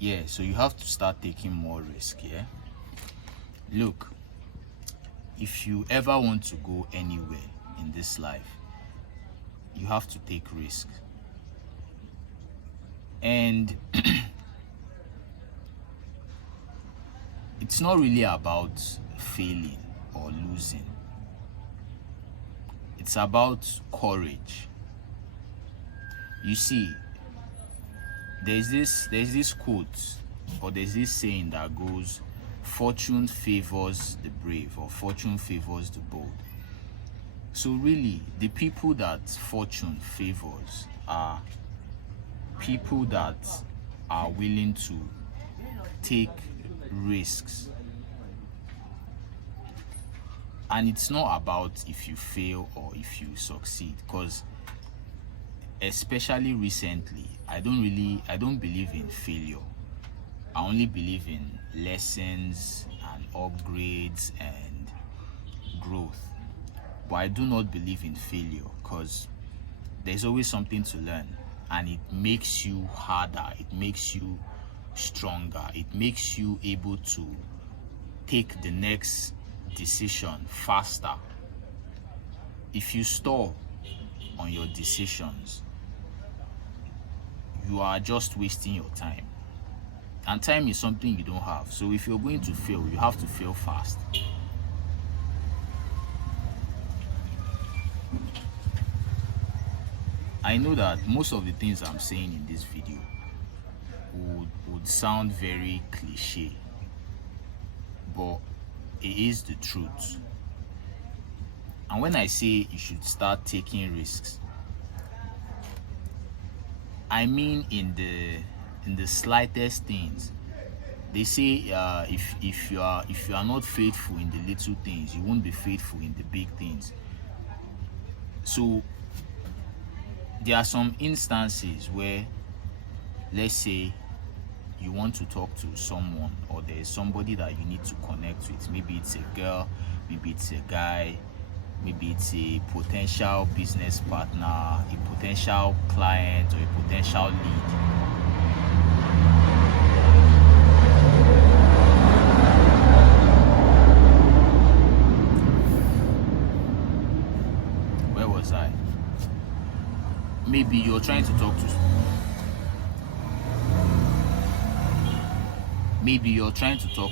Yeah, so you have to start taking more risk. Yeah, look, if you ever want to go anywhere in this life, you have to take risk. And it's not really about failing or losing. It's about courage. You see, there's this quote, or there's this saying that goes, fortune favors the brave, or fortune favors the bold. So really, the people that fortune favors are people that are willing to take risks. And it's not about if you fail or if you succeed, because especially recently, I don't believe in failure. I only believe in lessons and upgrades and growth. But I do not believe in failure, because there's always something to learn, and it makes you harder, it makes you stronger, it makes you able to take the next decision faster. If you stall on your decisions, you are just wasting your time, and time is something you don't have. So if you're going to fail, you have to fail fast. I know that most of the things I'm saying in this video would sound very cliche, but it is the truth. And when I say you should start taking risks, I mean in the slightest things. They say if you are not faithful in the little things, you won't be faithful in the big things. So there are some instances where, let's say, you want to talk to someone, or there's somebody that you need to connect with. Maybe it's a girl, maybe it's a guy, maybe it's a potential business partner, a potential client, or a potential lead. Where was I? Maybe you're trying to talk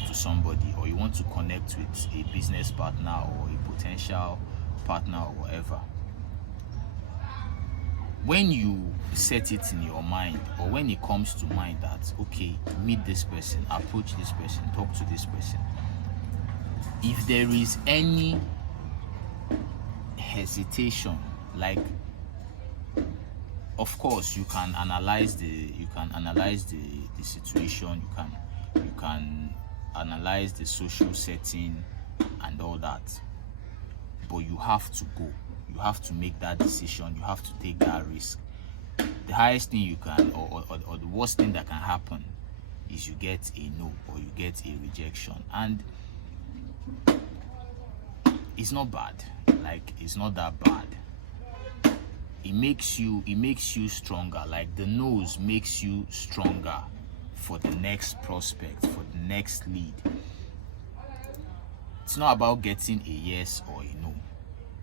to somebody, or you want to connect with a business partner or a potential partner or whatever. When you set it in your mind, or when it comes to mind that, okay, meet this person, approach this person, talk to this person, if there is any hesitation, like, of course you can analyze the situation, you can analyze the social setting and all that, but you have to go. You have to make that decision. You have to take that risk. The highest thing you can, or the worst thing that can happen, is you get a no, or you get a rejection. And it's not bad. Like, it's not that bad. It makes you stronger. Like, the no's makes you stronger for the next prospect, for the next lead. It's not about getting a yes or a no.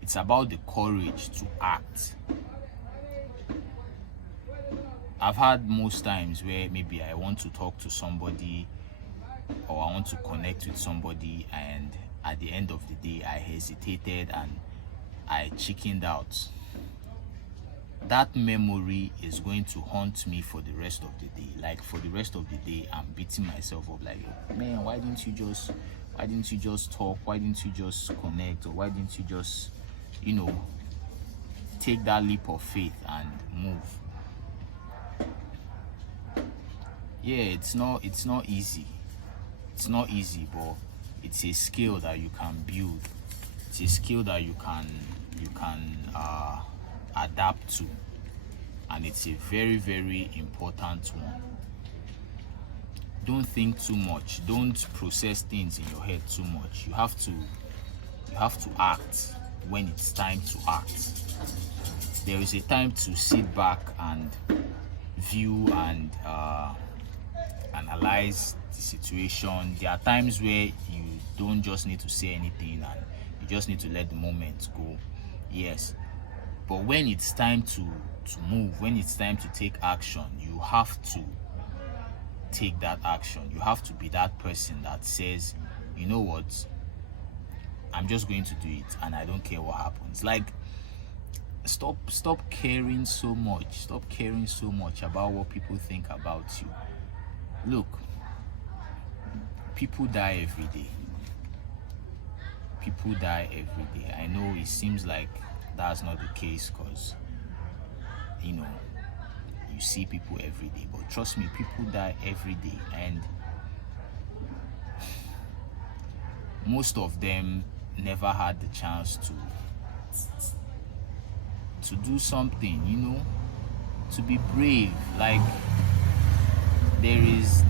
It's about the courage to act. I've had most times where maybe I want to talk to somebody, or I want to connect with somebody, and at the end of the day I hesitated and I chickened out. That memory is going to haunt me for the rest of the day. Like, for the rest of the day, I'm beating myself up, like, man, why didn't you just talk? Why didn't you just connect? Or why didn't you just, take that leap of faith and move? Yeah, it's not easy. It's not easy, but it's a skill that you can build. It's a skill that you can adapt to, and it's a very, very important one. Don't think too much. Don't process things in your head too much. You have to act when it's time to act. There is a time to sit back and view and analyze analyze the situation. There are times where you don't just need to say anything and you just need to let the moment go. Yes, but when it's time to move, when it's time to take action, you have to take that action. You have to be that person that says, you know what, I'm just going to do it and I don't care what happens. Like, stop caring so much. Stop caring so much about what people think about you. Look, people die every day. People die every day. I know it seems like that's not the case because, you know, you see people every day, but trust me, people die every day, and most of them never had the chance to do something, you know, to be brave. Like, there is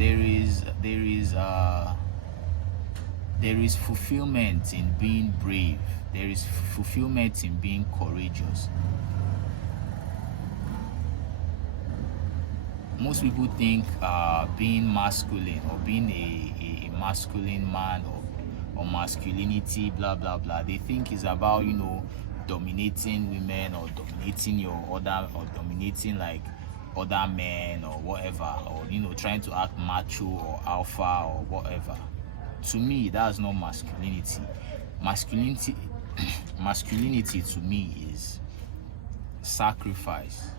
fulfillment in being brave. There is fulfillment in being courageous. Most people think being masculine or being a masculine man or masculinity, blah blah blah, they think is about, you know, dominating women or dominating or dominating like other men or whatever, or, you know, trying to act macho or alpha or whatever. To me, that's not masculinity. Masculinity to me is sacrifice.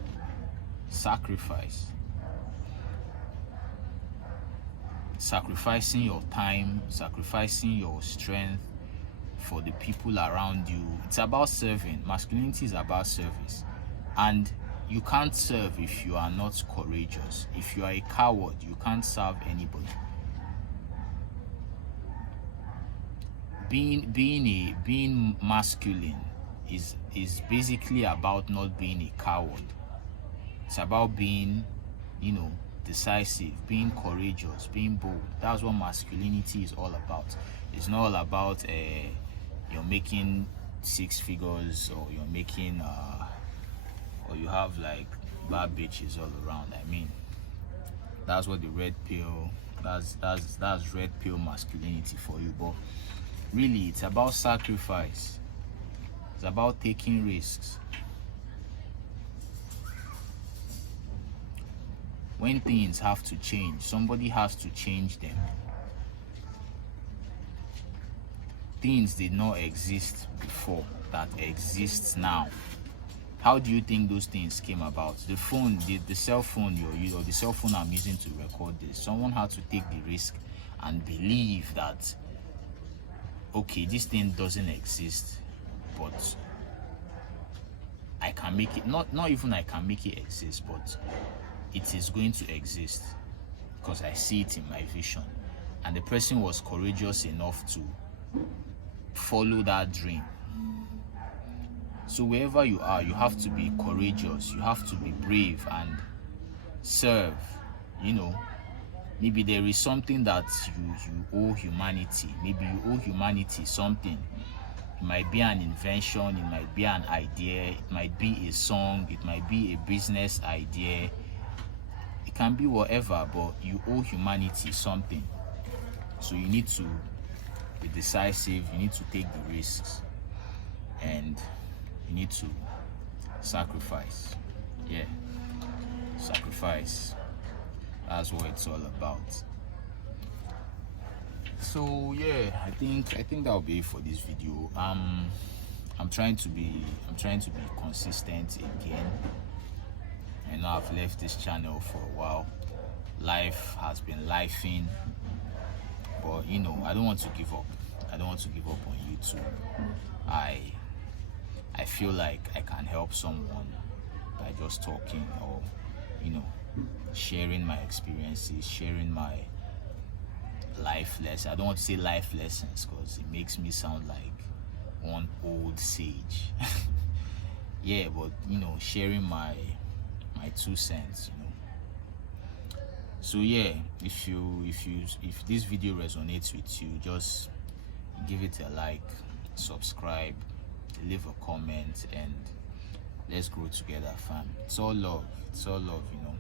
Sacrificing your time, sacrificing your strength for the people around you. It's about serving. Masculinity is about service, and you can't serve if you are not courageous. If you are a coward, you can't serve anybody. Being masculine is basically about not being a coward. It's about being, you know, decisive, being courageous, being bold. That's what masculinity is all about. It's not all about you're making 6 figures, or you're making or you have like bad bitches all around. I mean, that's what the red pill, that's red pill masculinity for you. But really, it's about sacrifice. It's about taking risks. When things have to change, somebody has to change them. Things did not exist before that exists now. How do you think those things came about? The phone, the cell phone you're using, or the cell phone I'm using to record this, someone had to take the risk and believe that, okay, this thing doesn't exist, but I can make it, not even I can make it exist, but it is going to exist because I see it in my vision. And the person was courageous enough to follow that dream. So wherever you are, you have to be courageous, you have to be brave and serve. You know, maybe there is something that you owe humanity. Maybe you owe humanity something. It might be an invention, it might be an idea, it might be a song, it might be a business idea. It can be whatever, but you owe humanity something. So you need to be decisive, you need to take the risks, and you need to sacrifice. Yeah, sacrifice. That's what it's all about. So yeah, I think that'll be it for this video. I'm trying to be consistent again. I know I've left this channel for a while. Life has been lifing, but you know, I don't want to give up. I don't want to give up on YouTube. I feel like I can help someone by just talking, or, you know, sharing my experiences, sharing my life lessons. I don't want to say life lessons because it makes me sound like one old sage. Yeah, but you know, sharing my 2 cents, you know. So yeah, if this video resonates with you, just give it a like, subscribe, leave a comment, and let's grow together, fam. It's all love, you know.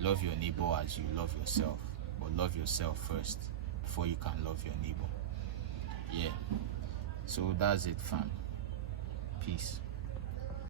Love your neighbor as you love yourself. but love yourself first before you can love your neighbor. Yeah, so that's it, fam. Peace.